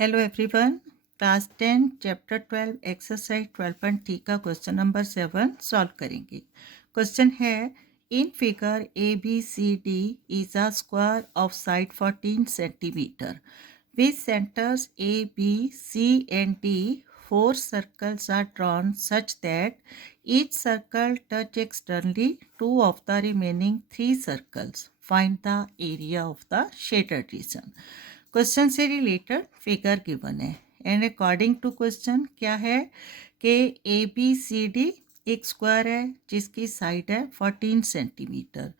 Hello everyone, class 10 chapter 12 exercise 12.3 का question number 7 solve करेंगे। Question है in figure A B C D is a square of side 14 centimetre with centers A, B, C and D. Four circles are drawn such that each circle touch externally two of the remaining three circles. Find the area of the shaded region. Question से related figure given है and according to question क्या है कि A B C D एक square है जिसकी side है 14 centimetre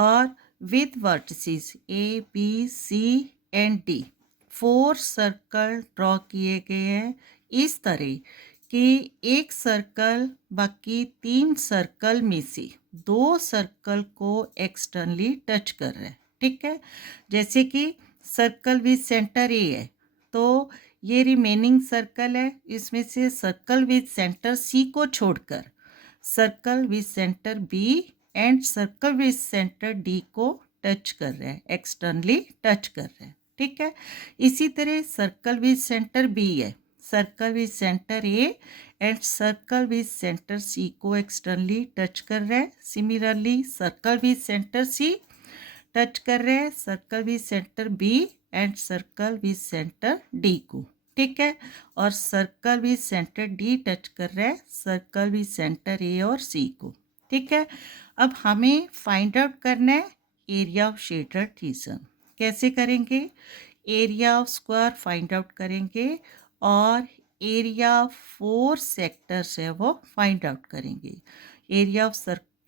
और with vertices A B C and D 4 circle draw किए गए हैं इस तरह कि एक सर्कल बाकी 3 सर्कल में से 2 सर्कल को एक्सटर्नली टच कर रहे हैं। ठीक है, जैसे कि सर्कल विद सेंटर ए है तो ये रिमेनिंग सर्कल है, इसमें से सर्कल विद सेंटर सी को छोड़कर circle with centre B and circle with centre D को टच कर रहे हैं, एक्सटर्नली टच कर रहे हैं। ठीक है, इसी तरह सर्कल विद सेंटर बी है, circle with centre A and circle with centre C को एक्सटर्नली टच कर रहे हैं। Similarly circle with centre C touch कर रहे हैं circle with centre B and circle with centre D को। ठीक है, और circle with centre D touch कर रहे हैं सर्कल विद सेंटर ए और सी को। ठीक है, अब हमें फाइंड आउट करना है एरिया ऑफ शेडेड रीजन। कैसे करेंगे? Area of square find out करेंगे और एरिया ऑफ 4 सेक्टर्स है वो फाइंड आउट करेंगे। एरिया ऑफ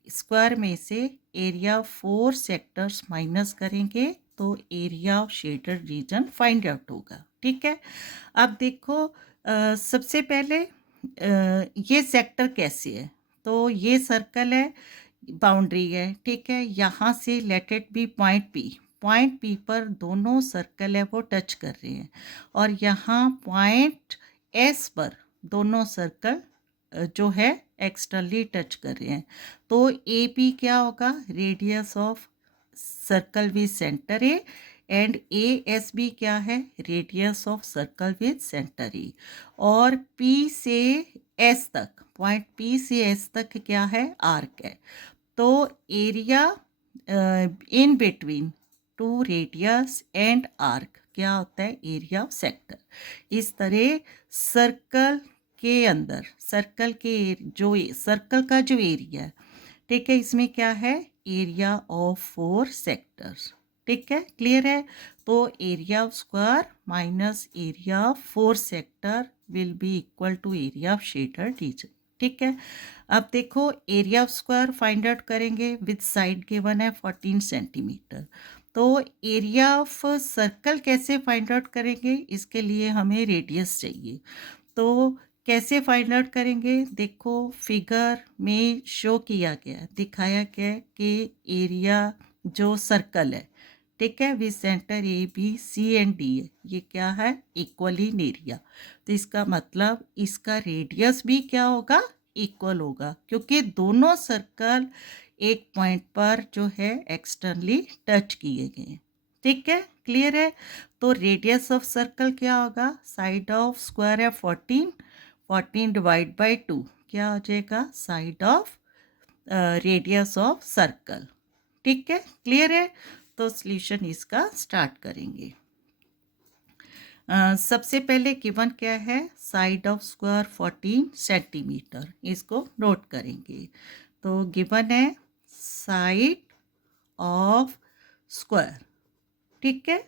स्क्वायर में से एरिया 4 सेक्टर्स माइनस करेंगे तो area of shaded reason find out होगा। ठीक है, अब देखो सबसे पहले ये सेक्टर कैसे है, तो ये सर्कल है, बाउंड्री है। ठीक है, यहाँ से let it be point P पर दोनों सर्कल है वो टच कर रहे हैं और यहाँ पॉइंट एस पर दोनों सर्कल जो है एक्सटर्नली टच कर रहे हैं। तो ए पी क्या होगा? Radius of circle with centre A and A S B क्या है? Radius of circle with centre E. और पी से एस तक, पॉइंट पी से एस तक क्या है? आर्क है। तो area in between two radius and arc क्या होता है? Area of sector. इस तरह सर्कल के अंदर सर्कल के जो सर्कल का जो एरिया है, ठीक है, इसमें क्या है? Area of 4 sectors. ठीक है, क्लियर है? तो area of square minus area of 4 sector will be equal to area of shaded region. ठीक है, अब देखो area of square find out करेंगे विद साइड गिवन है 14 सेंटीमीटर। तो एरिया ऑफ सर्कल कैसे फाइंड आउट करेंगे? इसके लिए हमें रेडियस चाहिए। तो कैसे फाइंड आउट करेंगे? देखो फिगर में शो किया गया है, दिखाया गया है कि एरिया जो सर्कल है, ठीक है, with centre A B C and D है, ये क्या है? Equal in area. तो इसका मतलब इसका रेडियस भी क्या होगा? इक्वल होगा, क्योंकि दोनों सर्कल एक पॉइंट पर जो है एक्सटर्नली टच किए गए। ठीक है, क्लियर है? तो रेडियस ऑफ सर्कल क्या होगा? साइड ऑफ स्क्वायर है 14 डिवाइड बाई 2 क्या हो जाएगा? Side of radius of circle. ठीक है, क्लियर है? तो सॉल्यूशन इसका स्टार्ट करेंगे। सबसे पहले गिवन क्या है? साइड ऑफ स्क्वायर 14 सेंटीमीटर, इसको नोट करेंगे। तो गिवन है साइड ऑफ स्क्वायर, ठीक है,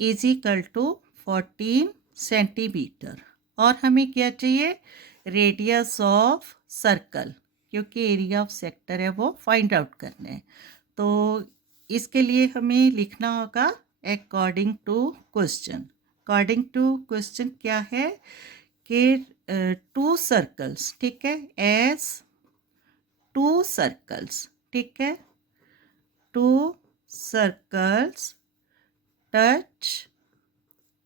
इज इक्वल टू 14 सेंटीमीटर और हमें क्या चाहिए? रेडियस ऑफ सर्कल, क्योंकि एरिया ऑफ सेक्टर है वो फाइंड आउट करना है। तो इसके लिए हमें लिखना होगा according to question. According to question क्या है कि 2 सर्कल्स, ठीक है, एज 2 सर्कल्स, ठीक है, 2 circles touch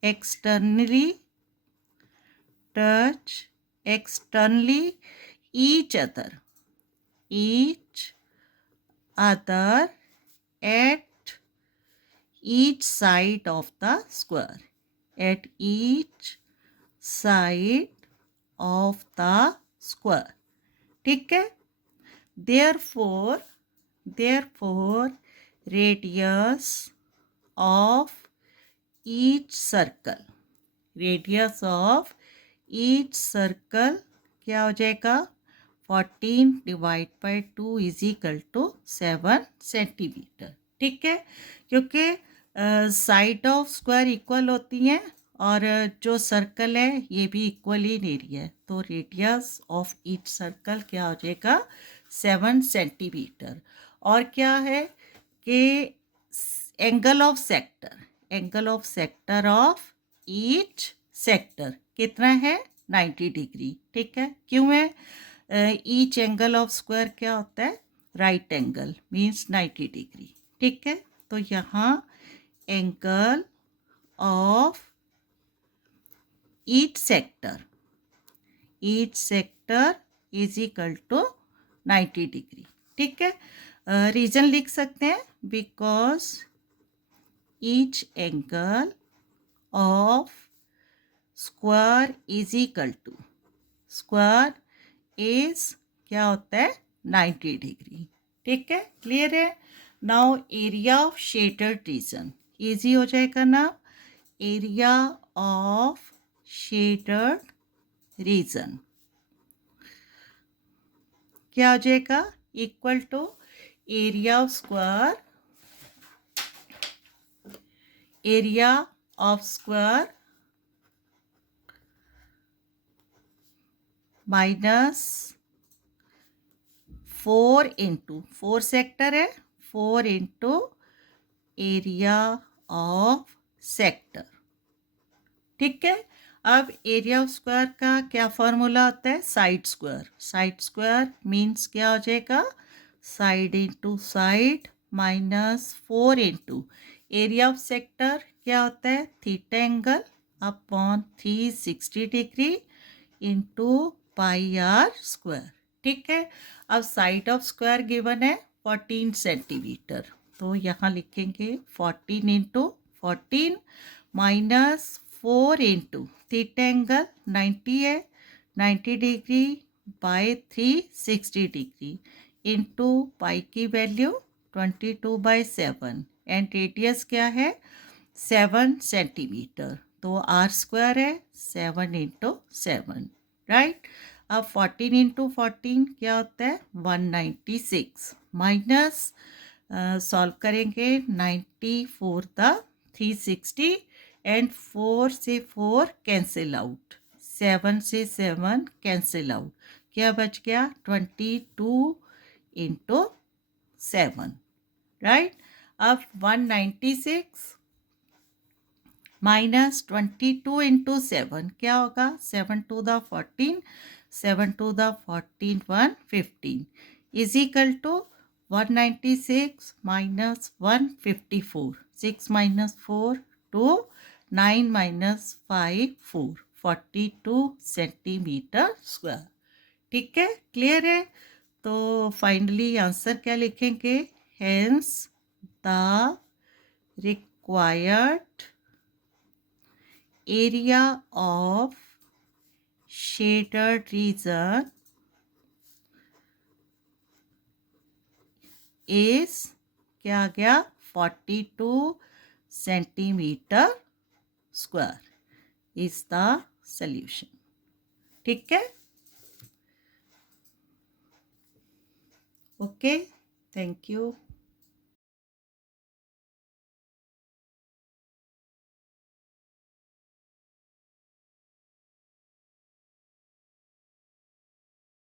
externally each other at each side of the square, at each side of the square. ठीक है. Therefore radius of each circle क्या हो जाएगा 14 divide by 2 is equal to 7 centimetre. ठीक है, क्योंकि साइड ऑफ स्क्वायर इक्वल होती हैं और जो सर्कल है ये भी इक्वल इन एरिया है, तो रेडियस ऑफ ईच सर्कल क्या हो जाएगा 7 सेंटीमीटर. और क्या है कि angle of sector of each sector कितना है 90 डिग्री. ठीक है, क्यों है ईच एंगल ऑफ स्क्वायर क्या होता है राइट एंगल मीन्स 90 डिग्री. ठीक है, तो यहाँ angle of each sector is equal to 90 degree. ठीक है, रीजन लिख सकते हैं because each angle of square is equal to square is क्या होता है 90 डिग्री. ठीक है, क्लियर है. Now area of shaded region easy हो जाएगा ना. एरिया ऑफ शेडड रीजन क्या हो जाएगा equal to area of square minus 4 into 4 sector है 4 इंटू एरिया ऑफ सेक्टर. ठीक है, अब एरिया ऑफ स्क्वायर का क्या फॉर्मूला होता है साइड स्क्वायर मीन्स क्या हो जाएगा side into side minus 4 into area of sector क्या होता है theta angle upon 360 degree into pi R square. ठीक है, अब साइड ऑफ स्क्वायर गिवन है 14 सेंटीमीटर, तो यहाँ लिखेंगे 14 into 14 minus 4 into theta angle 90 है 90 डिग्री बाय 360 डिग्री इंटू पाई की वैल्यू 22/7 एंड रेडियस क्या है 7 सेंटीमीटर, तो आर स्क्वायर है 7 इंटू 7. राइट, अब 14 इंटू 14 क्या होता है 196 माइनस सॉल्व करेंगे 94 द 360 एंड 4 से 4 कैंसिल आउट 7 से 7 कैंसिल आउट क्या बच गया 22 इंटू 7. राइट, अब 196 माइनस 22 इंटू 7 क्या होगा 7 to the 14 7 to the 14 115 is equal to 196 minus 154 6 minus 4 2 9 minus 5 4 42 centimetre square. ठीक है, क्लियर है. तो फाइनली आंसर क्या लिखेंगे hence the required area of shaded region is क्या आ गया 42 centimetre square is the solution. ठीक है, ओके, थैंक यू.